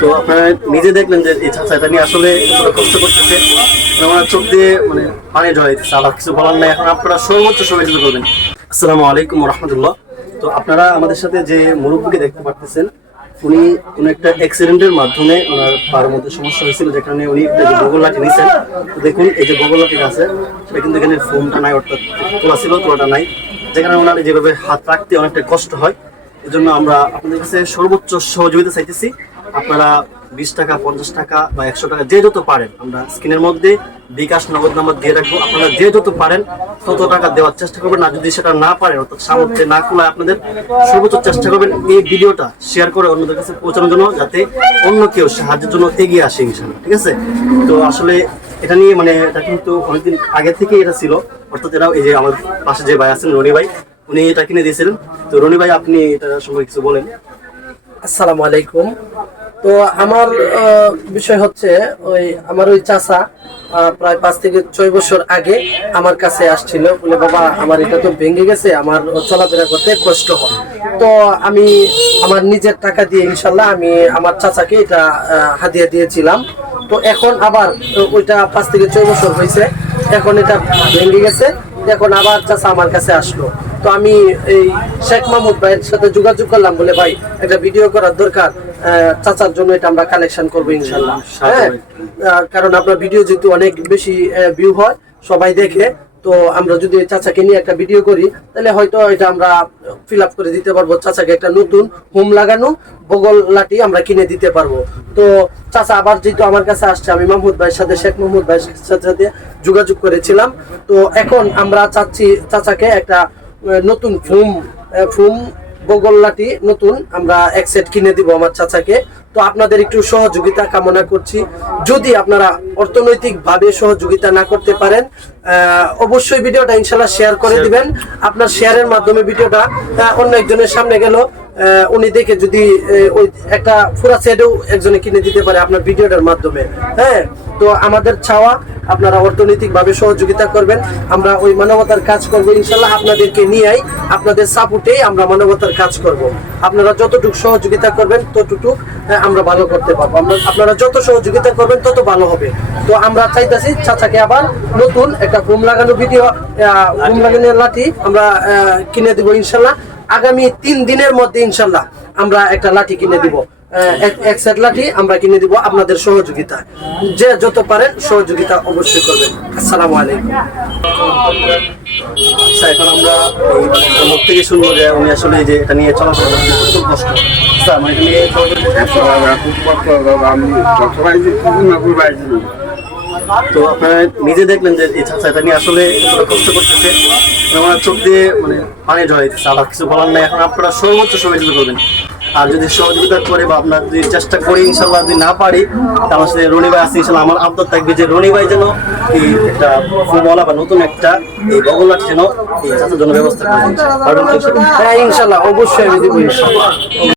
তো আপনারা নিজে দেখলেন যে এই চাচা এটা নিয়ে আসলে কষ্ট করতেছে, আমার চোখ দিয়ে মানে পানি ঝরাইতেছে। আবার কিছু বলার নাই, এখন আপনারা সর্বোচ্চ সহযোগিতা করবেন। আসসালামু আলাইকুম রহমতুল্লাহ। তো আপনারা আমাদের সাথে যে মুরব্বীকে দেখতে পারতেছেন, উনি কোনো একটা অ্যাক্সিডেন্টের মাধ্যমে ওনার পায়ের মধ্যে সমস্যা হয়েছিল, যেখানে উনি একটা যে বগল লাঠি নিয়েছেন। দেখুন এই যে বগল লাঠিটা আছে সেটা কিন্তু এখানে ফোমটা নাই, অর্থাৎ তোলা ছিল তোলাটা নাই, যেখানে ওনার যেভাবে হাত রাখতে অনেকটা কষ্ট হয়। এই জন্য আমরা আপনাদের কাছে সর্বোচ্চ সহযোগিতা চাইতেছি। আপনারা 20 টাকা, 50 টাকা বা 100 টাকা যে যত পারেন, আমরা স্ক্রিনের মধ্যে বিকাশ নগদ নাম্বার দিয়ে রাখবো। আপনারা যে যত পারেন তত টাকা দেওয়ার চেষ্টা করবেন। আর যদি সেটা না পারেন, অর্থাৎ সামর্থ্যে না কুলায়, আপনাদের সর্বোচ্চ চেষ্টা করবেন এই ভিডিওটা শেয়ার করে অন্যদের কাছে পৌঁছানোর জন্য, যাতে অন্য কেউ সাহায্যের জন্য এগিয়ে আসে ইনশাআল্লাহ। ঠিক আছে? তো আসলে এটা নিয়ে মানে এটা কিন্তু অনেকদিন আগে থেকে এটা ছিল, অর্থাৎ এরা এই যে আমার পাশে যে ভাই আছেন রনি ভাই, উনি এটা কিনে দিয়েছিলেন। তো রনি ভাই, আপনি এটা সম্পর্কে কিছু বলেন। আসসালামু আলাইকুম। তো আমার বিষয় হচ্ছে আমার ওই চাচা প্রায় 5 থেকে 6 বছর আগে আমার কাছে আসছিল, বলে বাবা আমার এটা তো ভেঙে গেছে, আমার চলাফেরা করতে কষ্ট হয়। তো আমি আমার নিজের টাকা দিয়ে ইনশাল্লাহ আমি আমার চাচাকে এটা হাদিয়া দিয়েছিলাম। তো এখন আবার ওইটা 5 থেকে 6 বছর হয়েছে, এখন এটা ভেঙে গেছে, এখন আবার চাচা আমার কাছে আসলো। তো আমি এই শেখ মাহমুদ ভাইয়ের সাথে যোগাযোগ করলাম, বলে ভাই একটা ভিডিও করার দরকার, চাচার জন্য এটা আমরা কালেকশন করবো ইনশাল্লাহ। হ্যাঁ, কারণ আপনার ভিডিও যেহেতু অনেক বেশি ভিউ হয়, সবাই দেখে, তো আমরা যদি চাচাকে নিয়ে একটা ভিডিও করি তাহলে হয়তো এটা আমরা ফিল আপ করে দিতে পারবো। চাচাকে একটা নতুন হোম লাগানো বগল লাঠি আমরা কিনে দিতে পারবো। তো চাচা আবার যেহেতু আমার কাছে আসছে, আমি মাহমুদ ভাইয়ের সাথে শেখ মাহমুদ ভাইয়ের সাথে যোগাযোগ করেছিলাম। তো এখন আমরা চাচ্ছি চাচাকে একটা নতুন ফুম বগল লাঠি নতুন আমরা এক সেট কিনে দিব আমার চাচাকে। তো আপনাদের একটু সহযোগিতা কামনা করছি। যদি আপনারা অর্থনৈতিক ভাবে সহযোগিতা না করতে পারেন, অবশ্যই ভিডিওটা ইনশাল্লাহ শেয়ার করে দিবেন। আপনার শেয়ারের মাধ্যমে ভিডিওটা অন্য একজনের সামনে গেল, উনি দেখে যদি ওই একটা পুরা সেটও একজনে কিনে দিতে পারে আপনার ভিডিওটার মাধ্যমে। হ্যাঁ, তো আমাদের চাওয়া আপনারা অর্থনৈতিক ভাবে সহযোগিতা করবেন, আমরা ওই মানবতার কাজ করব ইনশাল্লাহ। আপনাদেরকে নিয়েই, আপনাদের সাপোর্টেই আমরা মানবতার কাজ করব। আপনারা যতটুকু সহযোগিতা করবেন ততটুকু আমরা ভালো করতে পারবো। আপনারা যত সহযোগিতা করবেন তত ভালো হবে। তো আমরা চাইতেছি চাচাকে আবার নতুন একটা ঘুম লাগানো ঘুম লাগানো লাঠি আমরা কিনে দিব ইনশাল্লাহ। আগামী 3 দিনের মধ্যে ইনশাল্লাহ আমরা একটা লাঠি কিনে দিব, এক সেট লাঠি আমরা কিনে দিব আপনাদের সহযোগিতা। যে যত পারেন সহযোগিতা অবশ্যই করবেন। আসসালামু আলাইকুম। আচ্ছা, এখন আমরা এই মুখ থেকে শুনবো যে উনি আসলে যে এটা নিয়ে চলাফেরা করতে খুব কষ্ট। স্যার, মানে এটা নিয়ে তো আপনারা নিজে দেখলেন যে এই চাচা এটা নিয়ে আসলে কষ্ট করতেছে, আমার চোখ দিয়ে মানে পানি ঝরাইতেছে। আবার কিছু বলার নাই, এখন আপনারা সর্বোচ্চ সহযোগিতা করবেন। আর যদি সহযোগিতা করে বা আপনার যদি চেষ্টা করি ইনশাল্লাহ, যদি না পারি তাহলে সাথে রনি ভাই আছে ইনশাল্লাহ। আমার আবদার থাকবে যে রনি ভাই যেন এই একটা ফুটবলা বা নতুন একটা এই বগল লাঠি যেন এই চাচার জন্য ব্যবস্থা করে। হ্যাঁ ইনশাল্লাহ, অবশ্যই আমি দেবো ইনশাল্লাহ।